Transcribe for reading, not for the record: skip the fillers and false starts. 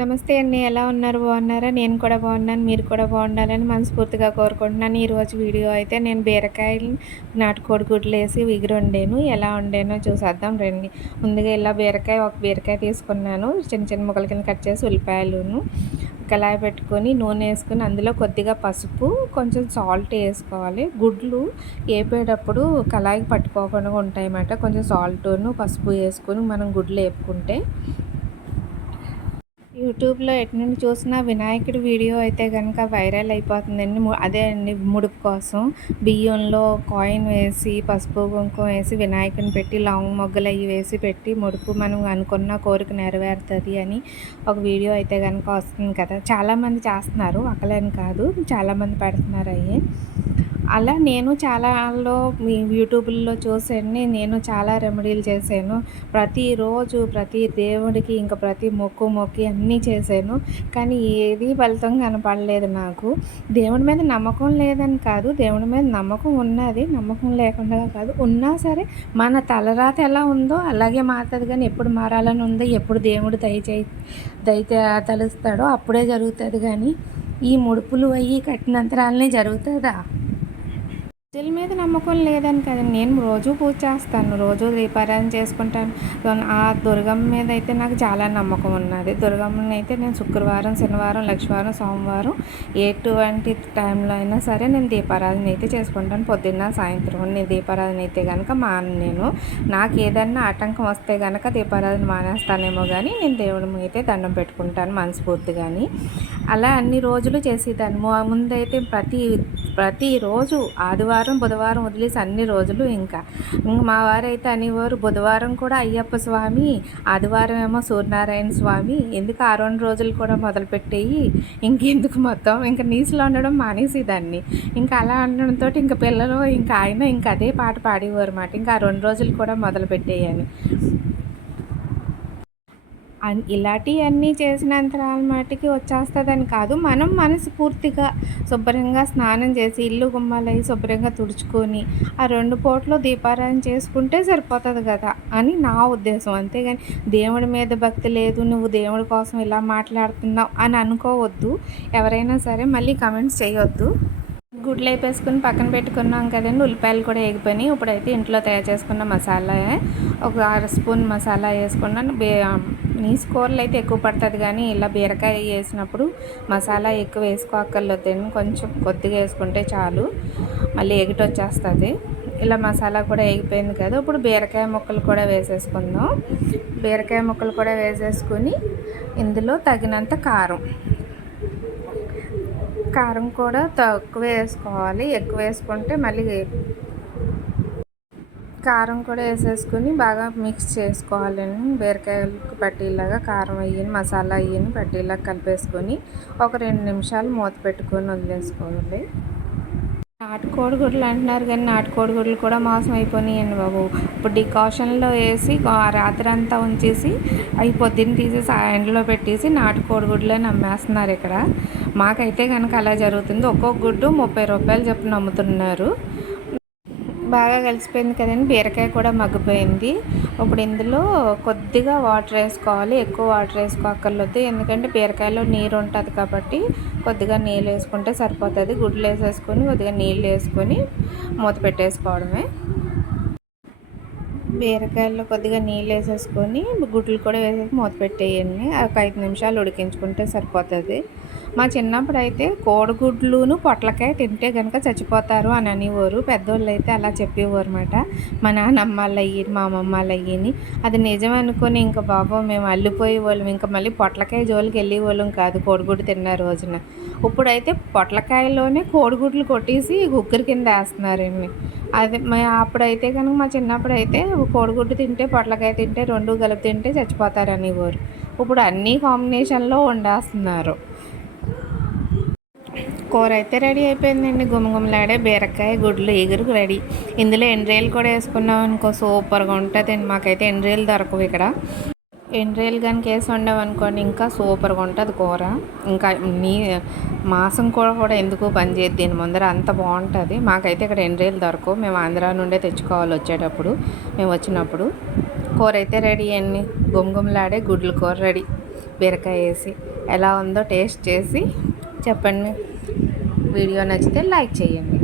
నమస్తే అండి. ఎలా ఉన్నారు? బాగున్నారా? నేను కూడా బాగున్నాను. మీరు కూడా బాగుండాలని మనస్ఫూర్తిగా కోరుకుంటున్నాను. ఈరోజు వీడియో అయితే నేను బీరకాయలు నాటుకోడి గుడ్లేసి ఇగురొండాను. ఎలా వండానో చూసేద్దాం రండి. ముందుగా ఇలా ఒక బీరకాయ తీసుకున్నాను. చిన్న చిన్న ముక్కల కింద కట్ చేసి ఉల్లిపాయలును కళాయి పెట్టుకొని నూనె వేసుకొని అందులో కొద్దిగా పసుపు కొంచెం సాల్ట్ వేసుకోవాలి. గుడ్లు వేపేటప్పుడు కళాయికి పట్టుకోకుండా ఉంటాయన్నమాట. కొంచెం సాల్ట్ను పసుపు వేసుకొని మనం గుడ్లు వేపుకుంటే యూట్యూబ్‌లో ఎటు నుండి చూసినా వినాయకుడి వీడియో అయితే గనక వైరల్ అయిపోతుందండి. అదే అండి ముడుపు కోసం బియ్యంలో కాయిన్ వేసి, పసుపు, కుంకుమ వేసి వినాయకుడిని పెట్టి లవంగ మొగ్గలయి వేసి పెట్టి ముడుపు మనం అనుకున్న కోరిక నెరవేరుతది అని ఒక వీడియో అయితే గనక వస్తుంది కదా! చాలామంది చేస్తున్నారు. ఒకళ్ళని కాదు చాలామంది పెడుతున్నారయి. అలా నేను చాలాలో మీ యూట్యూబుల్లో చూసండి నేను చాలా రెమెడీలు చేశాను. ప్రతిరోజు ప్రతి దేవుడికి ఇంకా ప్రతి మొక్కి అన్నీ చేశాను. కానీ ఏది ఫలితం కనపడలేదు నాకు. దేవుడి మీద నమ్మకం లేదని కాదు, దేవుడి మీద నమ్మకం ఉన్నది. నమ్మకం లేకుండా కాదు. ఉన్నా సరే మన తలరాత ఎలా ఉందో అలాగే మారుతుంది. కానీ ఎప్పుడు మారాలని ఉందో, ఎప్పుడు దేవుడు దయ తలుస్తాడో అప్పుడే జరుగుతుంది. కానీ ఈ ముడుపులు అయ్యి కట్టినంతరాలనే జరుగుతుందా? పూజల మీద నమ్మకం లేదని కదండి. నేను రోజు పూజ చేస్తాను, రోజు దీపారాధన చేసుకుంటాను. ఆ దుర్గమ్మ మీద అయితే నాకు చాలా నమ్మకం ఉన్నది. దుర్గమ్మని అయితే నేను శుక్రవారం, శనివారం, లక్షవారం, సోమవారం ఎటువంటి టైంలో అయినా సరే నేను దీపారాధన అయితే చేసుకుంటాను. పొద్దున్న సాయంత్రం నేను దీపారాధన అయితే కనుక నేను నాకు ఏదన్నా ఆటంకం వస్తే కనుక దీపారాధన మానేస్తానేమో కానీ నేను దేవుడి అయితే దండం పెట్టుకుంటాను మనస్ఫూర్తి. కానీ అలా అన్ని రోజులు చేసేదాన్ని. ముందైతే ప్రతిరోజు ఆదివారం, బుధవారం వదిలేసి అన్ని రోజులు ఇంకా మా వారైతే అనేవారు బుధవారం కూడా అయ్యప్ప స్వామి, ఆదివారం ఏమో సూర్యనారాయణ స్వామి, ఎందుకు ఆ 2 రోజులు కూడా మొదలుపెట్టేయి, ఇంకెందుకు మొత్తం ఇంకా నీసులో ఉండడం మానేసేదాన్ని. ఇంకా అలా అనడంతో ఇంకా పిల్లలు ఇంకా ఆయన ఇంకా అదే పాట పాడేవారు అన్నమాట. ఇంకా ఆ 2 రోజులు కూడా మొదలుపెట్టేయని. ఇలాంటివన్నీ చేసినంతరాల మటుకి వచ్చేస్తుందని కాదు, మనం మనస్ఫూర్తిగా శుభ్రంగా స్నానం చేసి ఇల్లు గుమ్మాలవి శుభ్రంగా తుడుచుకొని ఆ 2 పూటలు దీపారాధన చేసుకుంటే సరిపోతుంది కదా అని నా ఉద్దేశం. అంతేగాని దేవుడి మీద భక్తి లేదు, నువ్వు దేవుడి కోసం ఇలా మాట్లాడుతున్నావు అని అనుకోవద్దు. ఎవరైనా సరే మళ్ళీ కమెంట్స్ చేయొద్దు. గుడ్లు వేపేసుకుని పక్కన పెట్టుకున్నాం కదండి. ఉల్లిపాయలు కూడా వేగిపోయినాయి. ఇప్పుడైతే ఇంట్లో తయారు చేసుకున్న మసాలా ఒక 1 స్పూన్ మసాలా వేసుకున్నాను. నీసు కూరలు అయితే ఎక్కువ పడుతుంది, కానీ ఇలా బీరకాయ వేసినప్పుడు మసాలా ఎక్కువ వేసుకోక్కర్లేదండి. కొంచెం కొద్దిగా వేసుకుంటే చాలు, మళ్ళీ ఎగిటి వచ్చేస్తుంది. ఇలా మసాలా కూడా వేగిపోయింది కదా. ఇప్పుడు బీరకాయ ముక్కలు కూడా వేసేసుకుందాం. బీరకాయ ముక్కలు కూడా వేసేసుకుని ఇందులో తగినంత కారం కూడా తక్కువ వేసుకోవాలి. ఎక్కువ వేసుకుంటే మళ్ళీ కారం కూడా వేసేసుకుని బాగా మిక్స్ చేసుకోవాలండి. బీరకాయలకు పట్టేలాగా కారం అయ్యని, మసాలా అయ్యని పట్టేలాగా కలిపేసుకొని ఒక 2 నిమిషాలు మూత పెట్టుకొని వదిలేసుకోవాలి. నాటుకోడి గుడ్లు అంటున్నారు కానీ నాటుకోడి గుడ్లు కూడా మోసం అయిపోయినాయండి బాబు. ఇప్పుడు డికాషన్లో వేసి రాత్రి అంతా ఉంచేసి అవి పొద్దున్న తీసేసి ఎండలో పెట్టేసి నాటుకోడి గుడ్లు అని అమ్మేస్తున్నారు ఇక్కడ. మాకైతే కనుక అలా జరుగుతుంది. ఒక్కొక్క గుడ్డు 30 రూపాయలు చెప్పిన అమ్ముతున్నారు. బాగా కలిసిపోయింది కదండి. బీరకాయ కూడా మగ్గిపోయింది. ఇప్పుడు ఇందులో కొద్దిగా వాటర్ వేసుకోవాలి, ఎక్కువ వాటర్ వేసుకోక్కర్లేదు. ఎందుకంటే బీరకాయలో నీరు ఉంటుంది కాబట్టి కొద్దిగా నీళ్ళు వేసుకుంటే సరిపోతుంది. గుడ్లు వేసేసుకొని కొద్దిగా నీళ్ళు వేసుకొని మూత పెట్టేసుకోవడమే. బీరకాయల్లో కొద్దిగా నీళ్ళు వేసేసుకొని గుడ్లు కూడా వేసేసి మూత పెట్టేయండి. ఒక 5 నిమిషాలు ఉడికించుకుంటే సరిపోతుంది. మా చిన్నప్పుడు అయితే కోడిగుడ్లును పొట్లకాయ తింటే కనుక చచ్చిపోతారు అని అనేవారు. పెద్దోళ్ళు అయితే అలా చెప్పేవారు అన్నమాట. మా నాన్నమ్మ వాళ్ళు అయ్యి, మా అమ్మమ్మ వాళ్ళు అయ్యని. అది నిజం అనుకొని ఇంకా బాబు మేము అల్లిపోయేవాళ్ళం. ఇంకా మళ్ళీ పొట్లకాయ జోలికి వెళ్ళేవాళ్ళం కాదు కోడిగుడ్డు తిన్న రోజున. ఇప్పుడైతే పొట్లకాయలోనే కోడిగుడ్లు కొట్టేసి గుగ్గిరి కింద వేస్తున్నారండి. అది అప్పుడైతే కనుక మా చిన్నప్పుడు అయితే కోడిగుడ్డు తింటే పొట్లకాయ తింటే 2 కలిపి తింటే చచ్చిపోతారు అనేవారు. ఇప్పుడు అన్నీ కాంబినేషన్లో వండేస్తున్నారు. కూర అయితే రెడీ అయిపోయిందండి. గుమగుమలాడే బీరకాయ గుడ్లు ఎగురు రెడీ. ఇందులో ఎండ్రాయిలు కూడా వేసుకున్నాం అనుకో సూపర్గా ఉంటుందండి. మాకైతే ఎండ్రాయిలు దొరకవు ఇక్కడ. ఎండ్రాయిలు కనుక వేసి వండామనుకోండి ఇంకా సూపర్గా ఉంటుంది కూర. ఇంకా మాసం కూడా ఎందుకు పని చేయదు దీని ముందర, అంత బాగుంటుంది. మాకైతే ఇక్కడ ఎండ్రాయిలు దొరకవు, మేము ఆంధ్రా నుండే తెచ్చుకోవాలి వచ్చేటప్పుడు. మేము వచ్చినప్పుడు కూర అయితే రెడీ అండి. గుమగుమలాడే గుడ్ల కూర రెడీ. బీరకాయ వేసి ఎలా ఉందో టేస్ట్ చేసి చెప్పండి. వీడియో నచ్చితే లైక్ చేయండి.